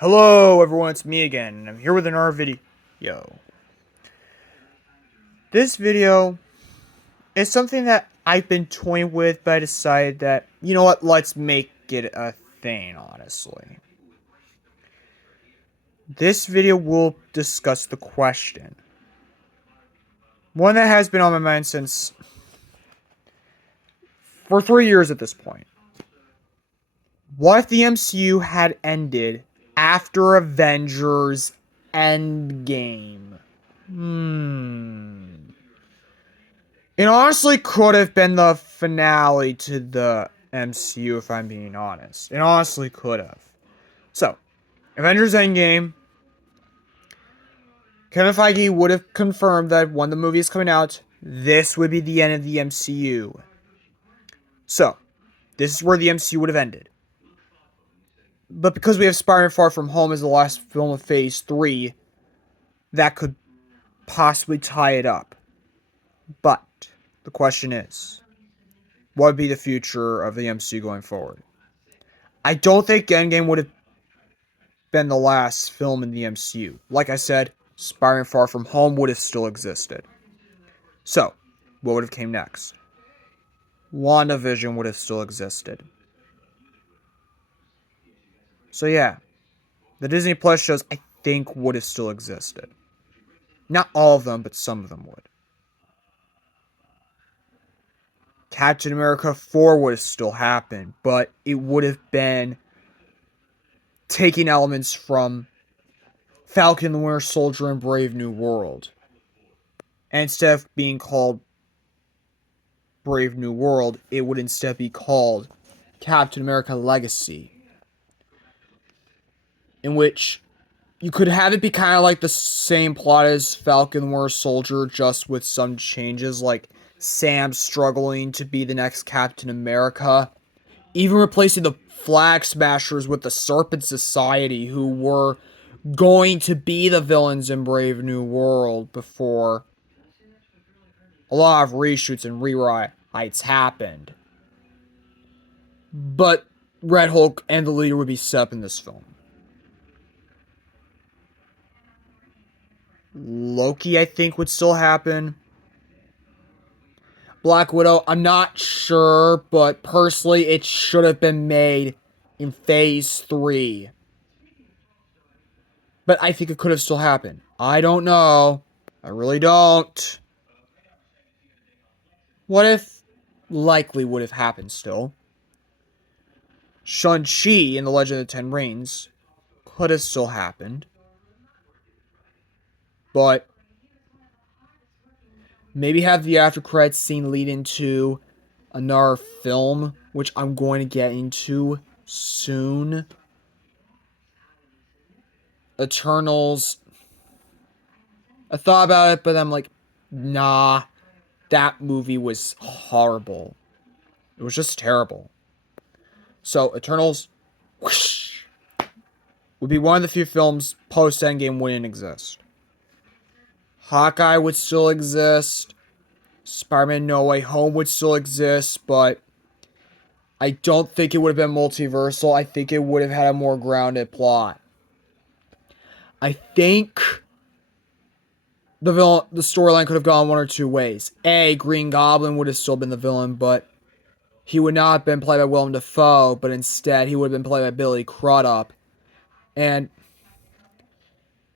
Hello everyone, it's me again, and I'm here with another video. This video is something that I've been toying with, but I decided that, you know what, let's make it a thing, honestly. This video will discuss the question. One that has been on my mind for 3 years at this point. What if the MCU had ended after Avengers Endgame? It honestly could have been the finale to the MCU, if I'm being honest. It honestly could have. So, Avengers Endgame, Kevin Feige would have confirmed that when the movie is coming out, this would be the end of the MCU. So, this is where the MCU would have ended. But because we have Spider-Man Far From Home as the last film of Phase 3, that could possibly tie it up. But, the question is, what would be the future of the MCU going forward? I don't think Endgame would have been the last film in the MCU. Like I said, Spider-Man Far From Home would have still existed. So, what would have came next? WandaVision would have still existed. So yeah, the Disney Plus shows I think would have still existed. Not all of them, but some of them would. Captain America 4 would have still happened, but it would have been taking elements from Falcon the Winter Soldier and Brave New World. And instead of being called Brave New World, it would instead be called Captain America Legacy. In which you could have it be kind of like the same plot as Falcon Winter Soldier, just with some changes, like Sam struggling to be the next Captain America. Even replacing the Flag Smashers with the Serpent Society, who were going to be the villains in Brave New World before a lot of reshoots and rewrites happened. But Red Hulk and the leader would be set up in this film. Loki, I think, would still happen. Black Widow, I'm not sure, but personally, it should have been made in Phase 3. But I think it could have still happened. I don't know. I really don't. What if likely would have happened still? Shang-Chi in The Legend of the Ten Rings could have still happened. But maybe have the after credits scene lead into another film, which I'm going to get into soon. Eternals. I thought about it, but I'm like, nah, that movie was horrible. It was just terrible. So, Eternals, whoosh, would be one of the few films post Endgame wouldn't exist. Hawkeye would still exist. Spider-Man No Way Home would still exist, but I don't think it would have been multiversal. I think it would have had a more grounded plot. I think the storyline could have gone one or two ways. A, Green Goblin would have still been the villain, but he would not have been played by Willem Dafoe, but instead he would have been played by Billy Crudup. And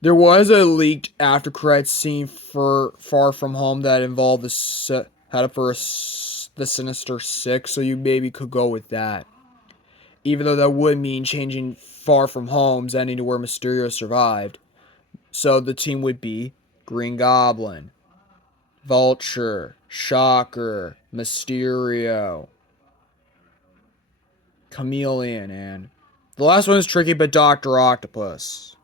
there was a leaked after credits scene for Far From Home that involved the Sinister Six, so you maybe could go with that. Even though that would mean changing Far From Home's ending to where Mysterio survived. So the team would be Green Goblin, Vulture, Shocker, Mysterio, Chameleon, and the last one is tricky, but Dr. Octopus.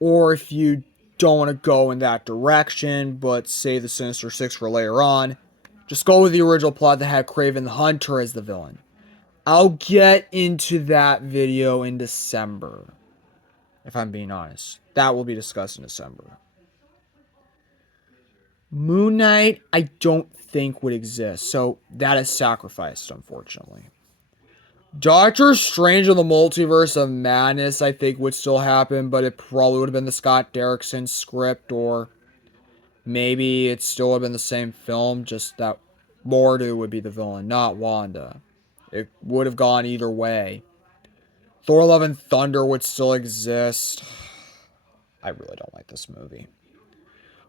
Or if you don't want to go in that direction, but save the Sinister Six for later on, just go with the original plot that had Kraven the Hunter as the villain. I'll get into that video in December, if I'm being honest. That will be discussed in December. Moon Knight, I don't think would exist, so that is sacrificed, unfortunately. Doctor Strange in the Multiverse of Madness, I think, would still happen, but it probably would have been the Scott Derrickson script, or maybe it still would have been the same film, just that Mordo would be the villain, not Wanda. It would have gone either way. Thor Love and Thunder would still exist. I really don't like this movie.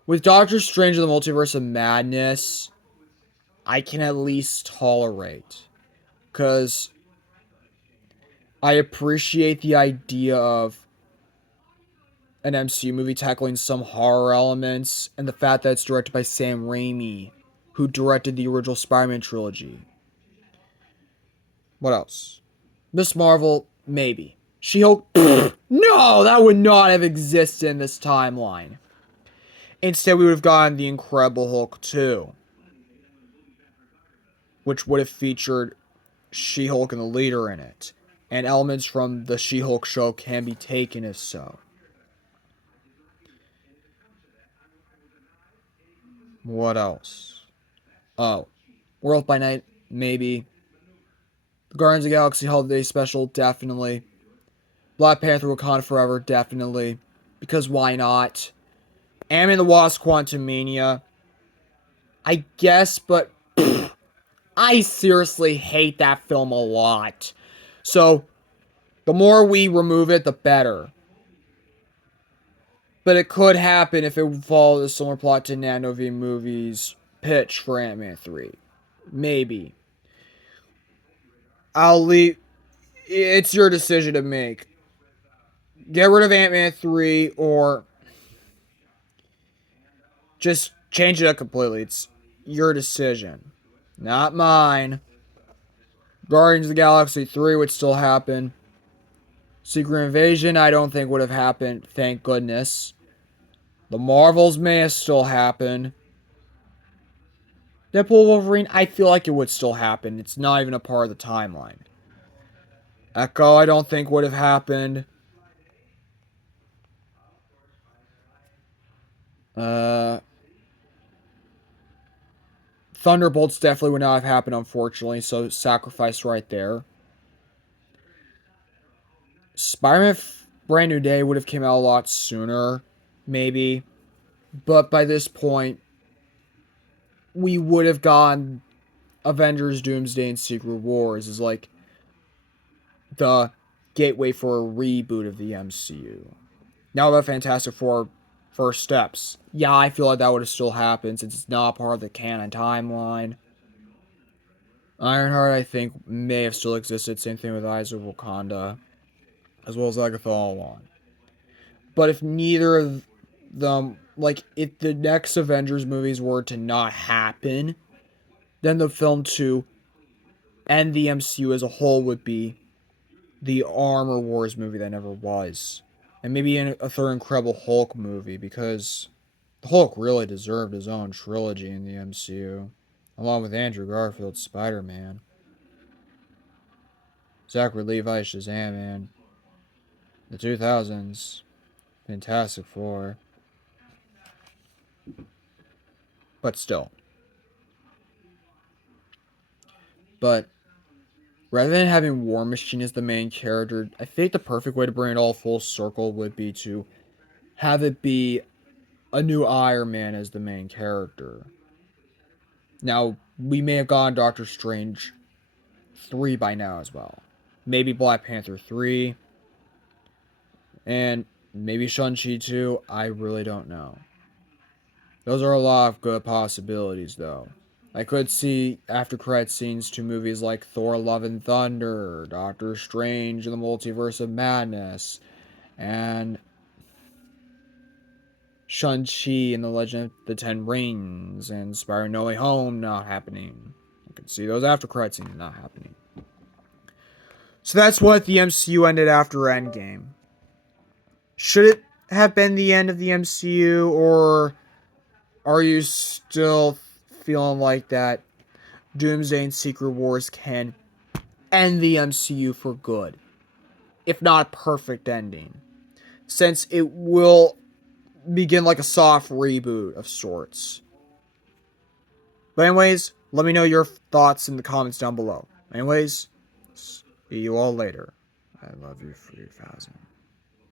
With Doctor Strange in the Multiverse of Madness, I can at least tolerate. Because I appreciate the idea of an MCU movie tackling some horror elements, and the fact that it's directed by Sam Raimi, who directed the original Spider-Man trilogy. What else? Miss Marvel, maybe. She-Hulk, no, that would not have existed in this timeline. Instead, we would have gotten the Incredible Hulk 2, which would have featured She-Hulk and the Leader in it, and elements from the She-Hulk show can be taken as so. What else? Oh, World by Night, maybe. The Guardians of the Galaxy Holiday Special, definitely. Black Panther Wakanda Forever, definitely. Because why not? Ant-Man and the Wasp Quantumania, I guess, but I seriously hate that film a lot. So, the more we remove it, the better. But it could happen if it followed a similar plot to Nano V Movies' pitch for Ant-Man 3. Maybe. I'll leave. It's your decision to make. Get rid of Ant-Man 3 or just change it up completely. It's your decision. Not mine. Guardians of the Galaxy 3 would still happen. Secret Invasion, I don't think would have happened, thank goodness. The Marvels may have still happened. Deadpool Wolverine, I feel like it would still happen. It's not even a part of the timeline. Echo, I don't think would have happened. Thunderbolts definitely would not have happened, unfortunately, so sacrifice right there. Spider-Man Brand New Day would have came out a lot sooner, maybe. But by this point, we would have gone Avengers, Doomsday, and Secret Wars is like the gateway for a reboot of the MCU. Now about Fantastic Four First Steps. Yeah, I feel like that would have still happened since it's not part of the canon timeline. Ironheart, I think, may have still existed. Same thing with Eyes of Wakanda, as well as Agatha All. But if neither of them, like, if the next Avengers movies were to not happen, then the film 2 and the MCU as a whole would be the Armor Wars movie that never was. And maybe a third Incredible Hulk movie, because the Hulk really deserved his own trilogy in the MCU, along with Andrew Garfield's Spider-Man, Zachary Levi's Shazam, the 2000s Fantastic Four. But still. But rather than having War Machine as the main character, I think the perfect way to bring it all full circle would be to have it be a new Iron Man as the main character. Now, we may have gone Doctor Strange 3 by now as well. Maybe Black Panther 3. And maybe Shang-Chi 2. I really don't know. Those are a lot of good possibilities, though. I could see after credit scenes to movies like Thor Love and Thunder, Doctor Strange and the Multiverse of Madness, and Shang-Chi and the Legend of the Ten Rings, and Spider-Man No Way Home not happening. I could see those after credit scenes not happening. So that's what the MCU ended after Endgame. Should it have been the end of the MCU, or are you still feeling like that Doomsday and Secret Wars can end the MCU for good, if not a perfect ending, since it will begin like a soft reboot of sorts? But anyways, let me know your thoughts in the comments down below. Anyways, See you all later. I love you 3000.